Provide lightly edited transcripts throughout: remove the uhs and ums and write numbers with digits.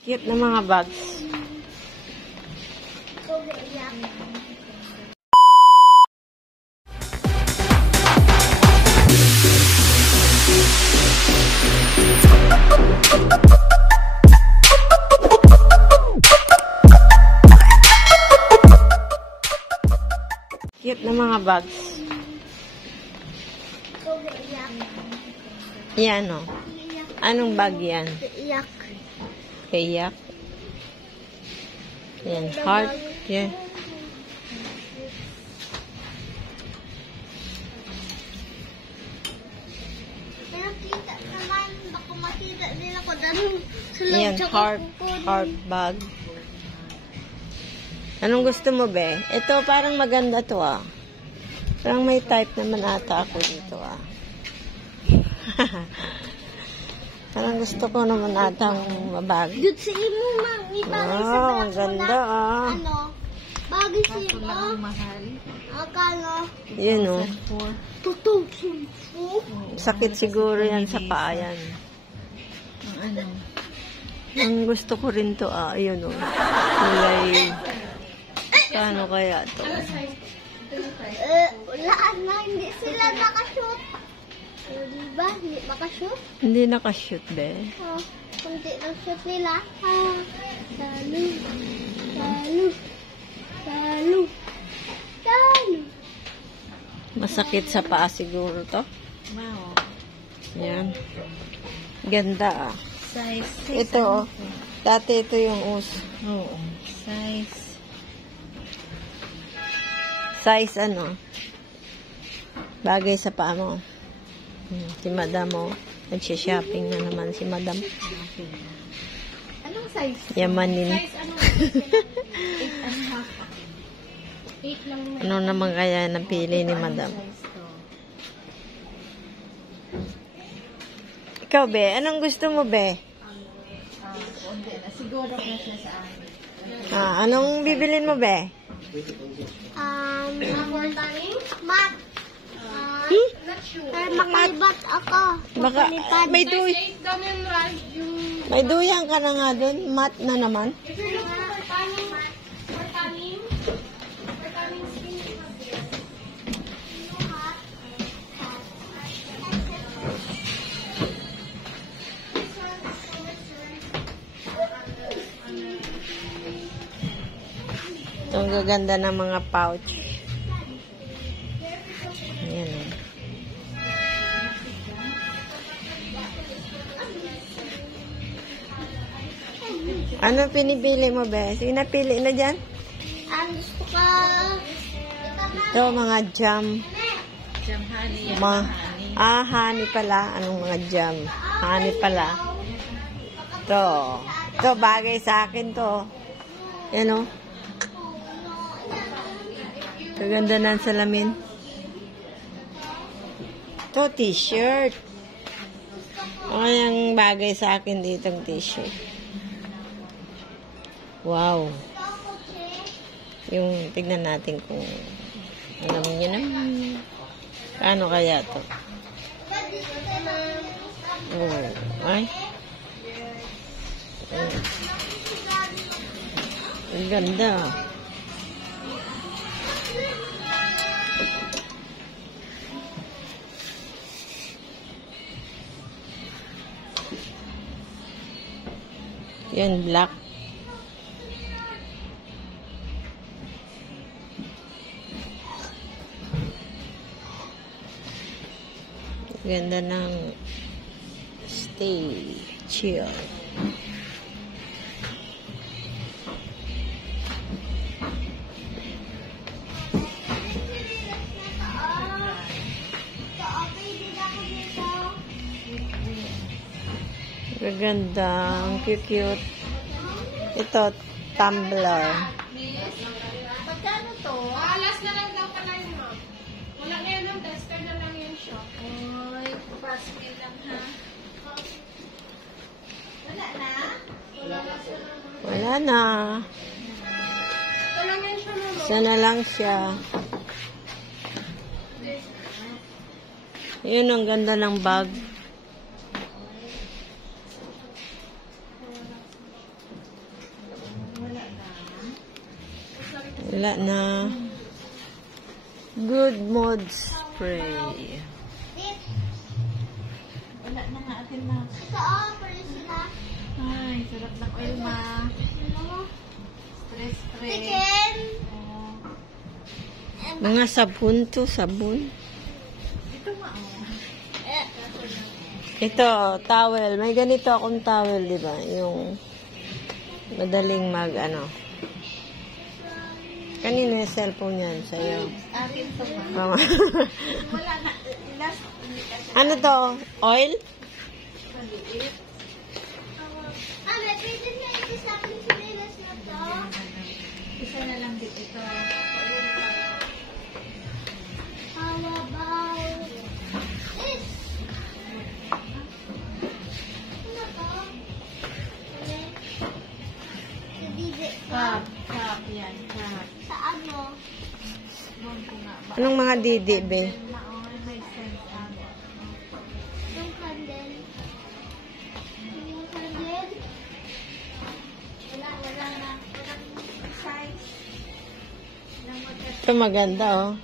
Cute na mga bags. Cute na mga bags. Yan o. Anong bag yan? Iyak. Kayak. Yan. Heart. Yan. Pero kita naman, baka makita din ako dahil sa loob Yan. sa Heart. kukunin. Heart bag. Anong gusto mo, be? Ito, parang maganda to, ah. Parang may type naman ata ako dito, ah. Parang gusto ko naman ata ang mabag. Dut sa imo, mang. Ibagay sa Wow, ang ganda, ah. Ano? Bagay sa imo. Akala. Yun, oh. Totoo, sumpo. Sakit siguro yan sa paa yan. Ang gusto ko rin to, ah. Ayun, oh. Kulay. Paano kaya to? Wala na, hindi sila nakashoot. Diba? Hindi makashoot? Hindi nakashoot, be. Kunti lang shoot nila. Talo. Talo. Talo. Talo. Masakit sa paa siguro to. Wow. Yan. Ganda, ah. Size 6. Ito, oh. Dati ito yung Oo. Size. size, ano. Bagay sa paa mo. Si madam, oh. Nagsha-shopping na naman si madam. Anong size? Yamanin. Size ano? 8.5. 8 lang na. Ano naman kaya napili ni madam? Size to. Ikaw, be, anong gusto mo, be? Konti na. Siguro kasi sa akin. Anong bibilin mo, be? Mat. Not sure. Pero makalibat ako. Baka, may duy. 8 daw yung run. Yung May duyan ka na nga dun. Mat na naman. if you're looking for tanning skin, Ang gaganda ng mga pouch. Ayan, oh. Ano pinipili mo, be? Sige, napili na dyan. Ang gusto ka. Ito, mga jam. jam honey. Honey pala. Anong mga jam? Honey pala. Ito. Ito, bagay sa akin to. Yan, oh. Kaganda ng salamin. Ito, t-shirt. Ay, ang bagay sa akin dito ang t-shirt. Wow. Yung, tignan natin kung alam niyo naman. Paano kaya to? Oh, ay. Ang ganda. Yan, black. Ganda ng stay chill. Gaganda. Ang cute. Ito, tumbler. Pagkano to? Last na lang daw pala yun, ma'am. Wala na yun, ma'am. Duster na lang yun siya. Oy, fast meal lang, ha? Wala na? Wala na. Ito lang yun siya, ma'am. Isa na lang siya. Yun, ang ganda ng bag. Wala na. Good mood spray. Wala na nga atin na. Ito, pwede sila. Ay, sarap ng oil, ma. Ano? Spray. Chicken. Mga sabon to, sabon. Ito, ma. Ito, towel. May ganito akong towel, di ba? Yung madaling mag, ano. Kanino yung cellphone yan? Sa'yo. Akin to, ma. Mama. Wala na. Last. Ano to? Oil? Maliit. May pwede na ito sa akin sinilas na to. Isa na lang din ito. How about this? Ano to? Sa bibi ko. Cup. Yan. Cup. Sa ano? Doon ko nga ba? Anong mga didi, be? May sense ano. Yung candle. Yung candle. Wala na. Walang size. Walang magkat. Ito maganda, oh.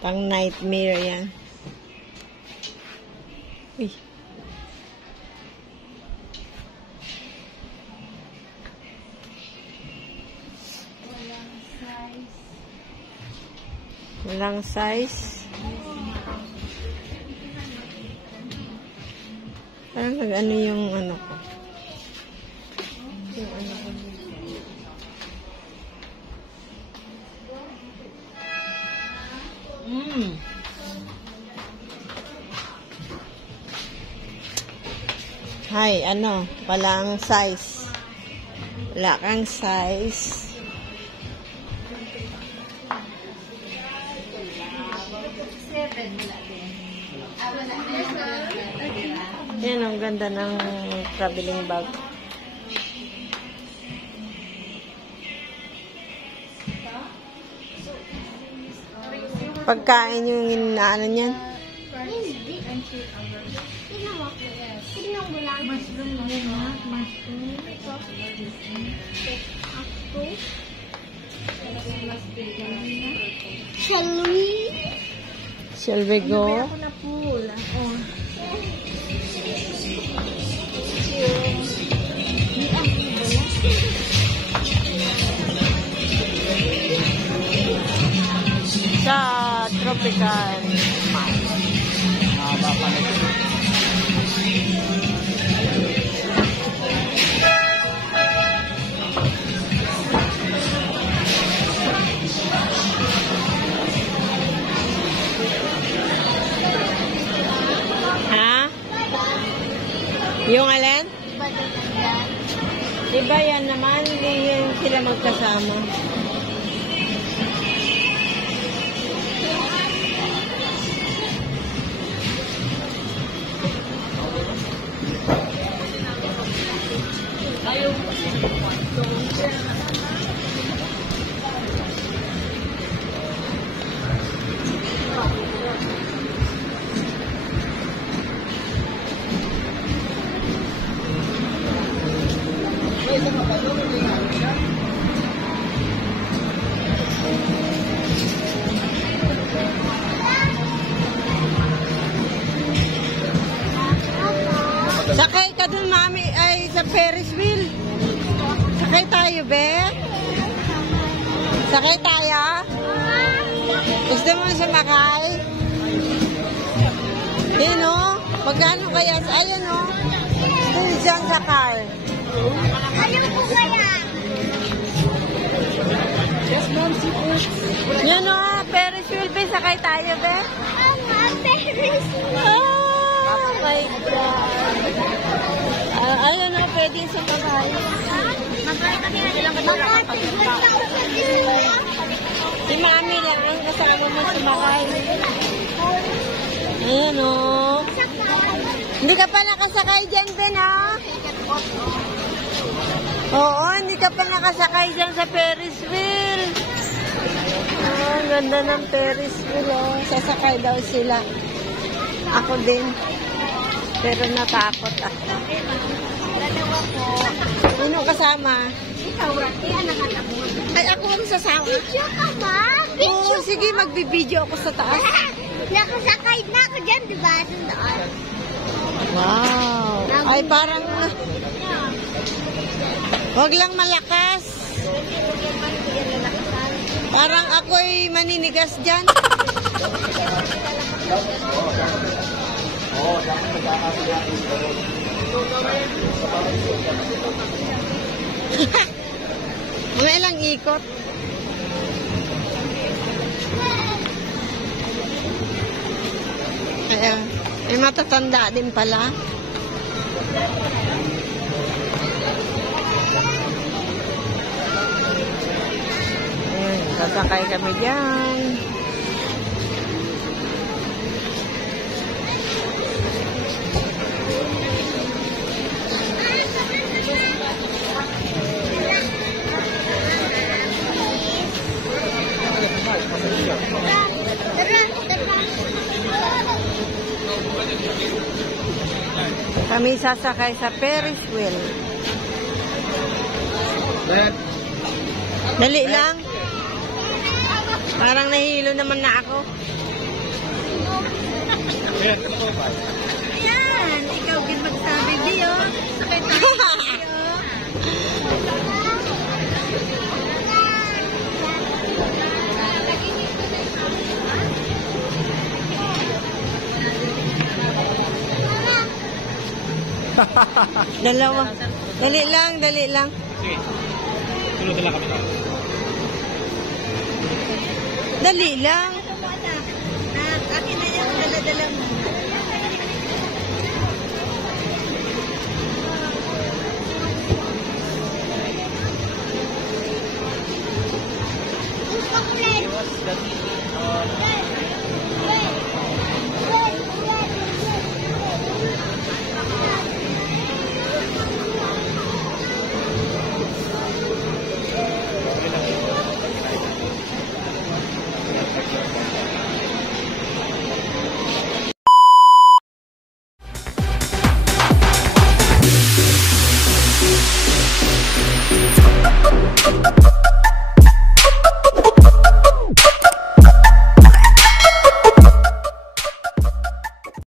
Pang nightmare yan. Uy. Walang size. Walang size. Parang nag-ano yung ano ko. Yung ano ko. Hay, ano? Walang size. Wala kang size. Seven. Wala din. Wala din. Yan, ang ganda ng traveling bag. Pagkain yung inaano niyan. Hindi. Tignan mo. Tignan mo lang. Mushroom lang yun, ha? Mushroom. Ito. Shall we? Shall we go? Ako na pool. Oh. Sa tropical. Ha? Yung alin? Iba yan naman. Hindi yan sila magkasama. Sakay ka dun, mami, ay sa Ferris wheel. Sakay tayo, be. Sakay tayo. Gusto mo sumakay? Yan o. Magkano kaya? Ayan o. Dun dyan sa car. Ano po kaya? Yan o. Ferris wheel, be. Sakay tayo, be. Paris. Oh my God. Ayun o. Pwede sumakay. Si mami lang. Kasama mo sumakay. Ayan o. Hindi ka pa nakasakay dyan, Ben, ha? Oo, hindi ka pa nakasakay dyan sa Ferris wheel. Oh, ang ganda ng Ferris wheel, oh. Sasakay daw sila. Ako din. Pero natakot ako. Sino kasama? Saurat. Kaya nakatabuhan. Ay, ako ang sasawa. Video ka ba? Oo, sige, magbibideo ako sa taas. Nakasakay na ako dyan, di ba? Doon. Wow. Ay, parang... Huwag lang malakas. Parang ako'y maninigas dyan. Mga ilang ikot. Kaya, may matatanda din pala. Ayan, sasakay kami dyan. Kami sasakay sa Ferris wheel. Dali lang. Parang nahihilo naman na ako. Ayan, ikaw din magsabi, Dio. Sakay tayo, Dio. Dalawa. Dali lang, dali lang. Sige. Sunod na lang kami. Dali lang. Akin na yung dala-dala mo.